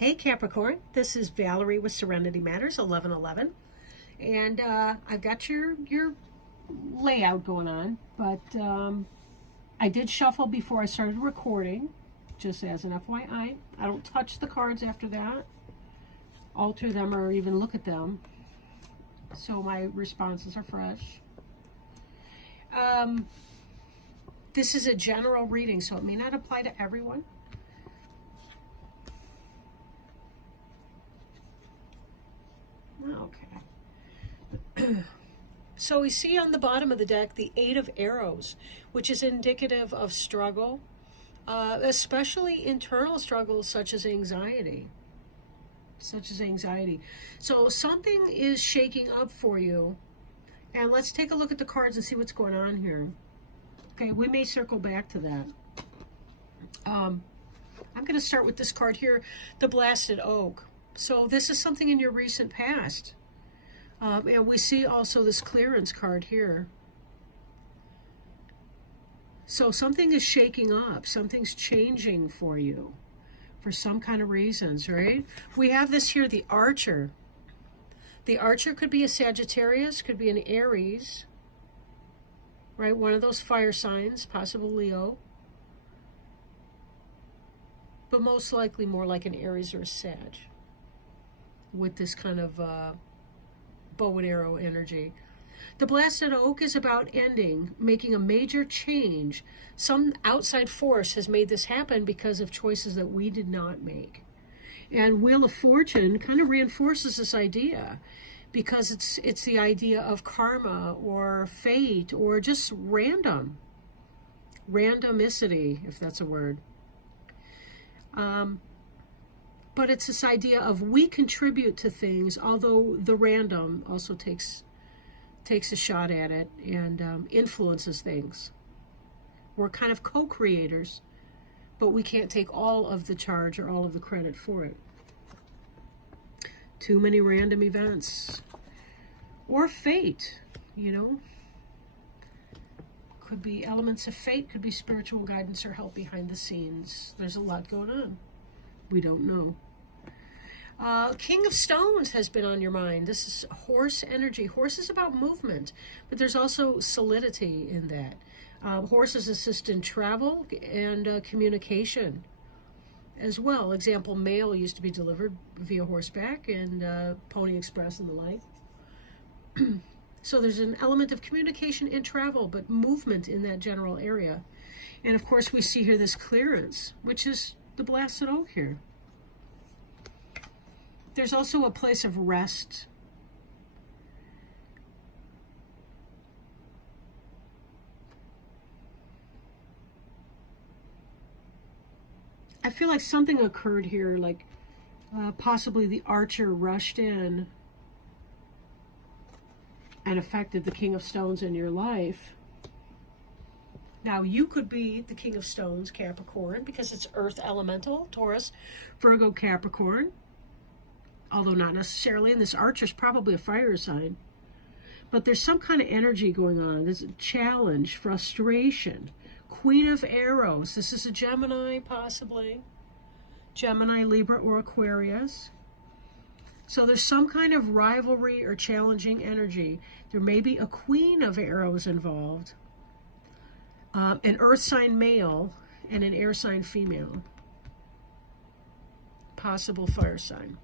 Hey Capricorn, this is Valerie with Serenity Matters 1111, and I've got your layout going on, but I did shuffle before I started recording, just as an FYI. I don't touch the cards after that, alter them, or even look at them, so my responses are fresh. This is a general reading, so it may not apply to everyone. Okay. So we see on the bottom of the deck the Eight of Arrows, which is indicative of struggle, especially internal struggles such as anxiety. So something is shaking up for you. And let's take a look at the cards and see what's going on here. Okay, we may circle back to that. I'm going to start with this card here, the Blasted Oak. So this is something in your recent past. And we see also this clearance card here. So something is shaking up. Something's changing for you for some kind of reasons, right? We have this here, the Archer. The Archer could be a Sagittarius, could be an Aries, right? One of those fire signs, possible Leo. But most likely more like an Aries or a Sag, with this kind of bow and arrow energy. The Blasted Oak is about ending, making a major change. Some outside force has made this happen because of choices that we did not make. And Wheel of Fortune kind of reinforces this idea, because it's the idea of karma or fate or just randomicity, if that's a word. But it's this idea of we contribute to things, although the random also takes a shot at it and influences things. We're kind of co-creators, but we can't take all of the charge or all of the credit for it. Too many random events. Or fate, you know. Could be elements of fate, could be spiritual guidance or help behind the scenes. There's a lot going on. We don't know. King of Stones has been on your mind. This is horse energy. Horse is about movement, but there's also solidity in that. Horses assist in travel and communication as well. Example, mail used to be delivered via horseback and Pony Express and the like. So there's an element of communication and travel, but movement in that general area. And of course we see here this clearance, which is the Blasted Oak here. There's also a place of rest. I feel like something occurred here, like possibly the Archer rushed in and affected the King of Stones in your life. Now, you could be the King of Stones, Capricorn, because it's Earth Elemental, Taurus, Virgo, Capricorn. Although not necessarily, and this Archer's probably a fire sign. But there's some kind of energy going on. There's a challenge, frustration. Queen of Arrows. This is a Gemini, possibly. Gemini, Libra, or Aquarius. So there's some kind of rivalry or challenging energy. There may be a Queen of Arrows involved. An earth sign male and an air sign female. Possible fire sign.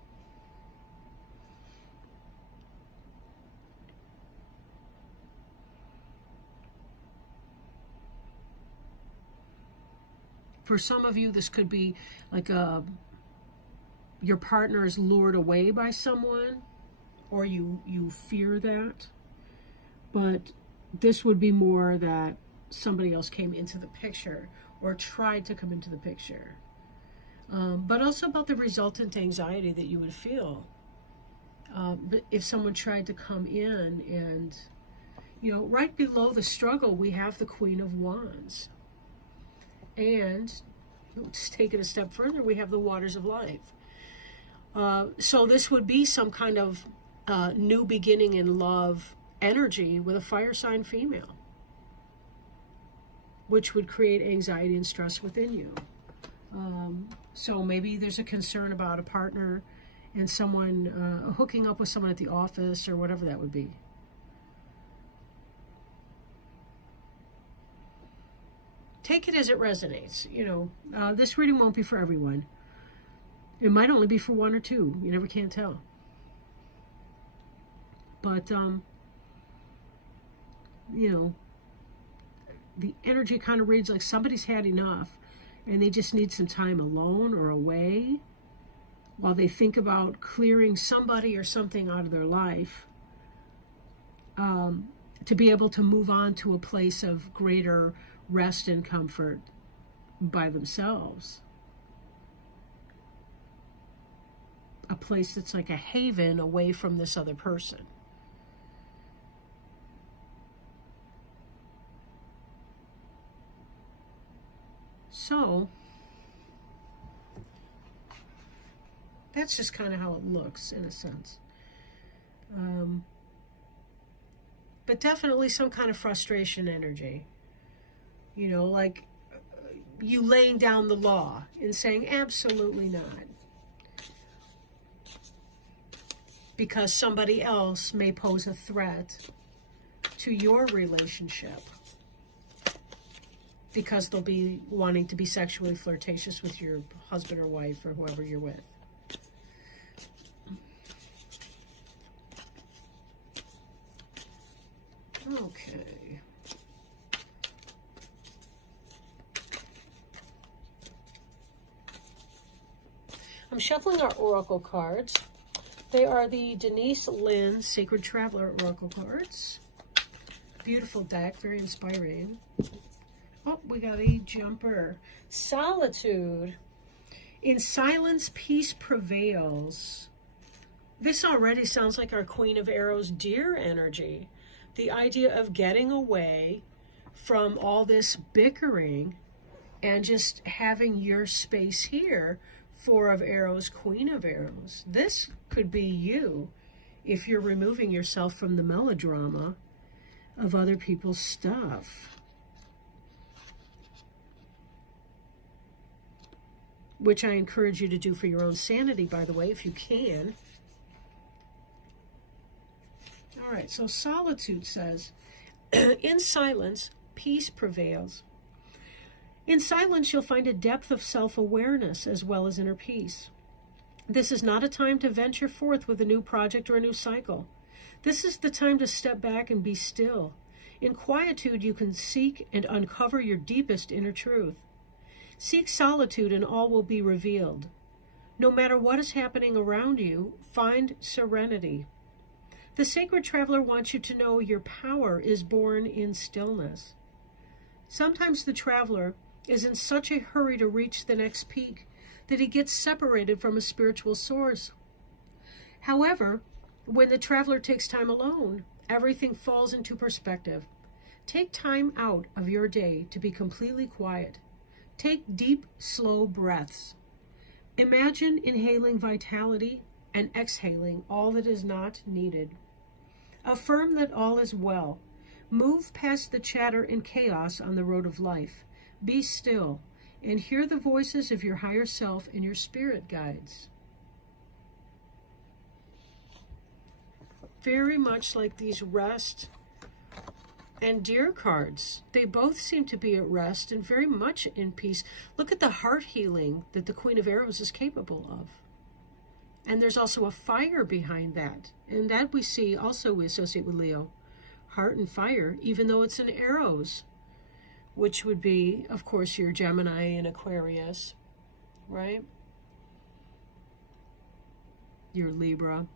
For some of you, this could be like your partner is lured away by someone, or you fear that. But this would be more that somebody else came into the picture or tried to come into the picture. But also about the resultant anxiety that you would feel if someone tried to come in. And, you know, right below the struggle, we have the Queen of Wands. And let's take it a step further, we have the Waters of Life. So this would be some kind of new beginning in love energy with a fire sign female, which would create anxiety and stress within you. So maybe there's a concern about a partner and someone hooking up with someone at the office or whatever that would be. Take it as it resonates. This reading won't be for everyone. It might only be for one or two. You never can tell. But, the energy kind of reads like somebody's had enough and they just need some time alone or away while they think about clearing somebody or something out of their life, to be able to move on to a place of greater rest and comfort by themselves. A place that's like a haven away from this other person. So, that's just kind of how it looks, in a sense. But definitely some kind of frustration energy. Like you laying down the law and saying, absolutely not. Because somebody else may pose a threat to your relationship. Because they'll be wanting to be sexually flirtatious with your husband or wife or whoever you're with. Okay. I'm shuffling our oracle cards. They are the Denise Lynn Sacred Traveler Oracle cards. Beautiful deck, very inspiring. Oh, we got a jumper. Solitude. In silence, peace prevails. This already sounds like our Queen of Arrows Deer energy. The idea of getting away from all this bickering and just having your space here. Four of Arrows, Queen of Arrows. This could be you if you're removing yourself from the melodrama of other people's stuff. Which I encourage you to do for your own sanity, by the way, if you can. All right, so Solitude says, in silence, peace prevails. In silence, you'll find a depth of self-awareness as well as inner peace. This is not a time to venture forth with a new project or a new cycle. This is the time to step back and be still. In quietude, you can seek and uncover your deepest inner truth. Seek solitude and all will be revealed. No matter what is happening around you, find serenity. The Sacred Traveler wants you to know your power is born in stillness. Sometimes the traveler is in such a hurry to reach the next peak that he gets separated from a spiritual source. However, when the traveler takes time alone, everything falls into perspective. Take time out of your day to be completely quiet. Take deep, slow breaths. Imagine inhaling vitality and exhaling all that is not needed. Affirm that all is well. Move past the chatter and chaos on the road of life. Be still and hear the voices of your higher self and your spirit guides. Very much like these rest and deer cards. They both seem to be at rest and very much in peace. Look at the heart healing that the Queen of Arrows is capable of. And there's also a fire behind that. And that we see also we associate with Leo. Heart and fire, even though it's in arrows, which would be, of course, your Gemini and Aquarius, right? Your Libra.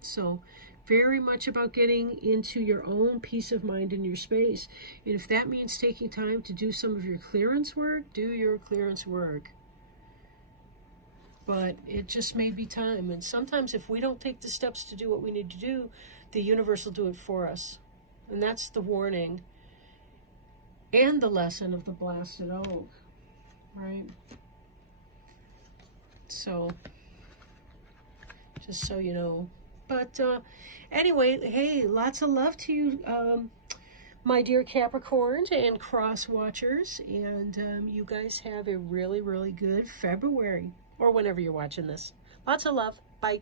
So very much about getting into your own peace of mind in your space. And if that means taking time to do some of your clearance work, do your clearance work. But it just may be time. And sometimes if we don't take the steps to do what we need to do, the universe will do it for us. And that's the warning and the lesson of the blasted oak, right? So, just so you know. But anyway, hey, lots of love to you, my dear Capricorns and cross watchers, and you guys have a really, really good February, or whenever you're watching this. Lots of love. Bye.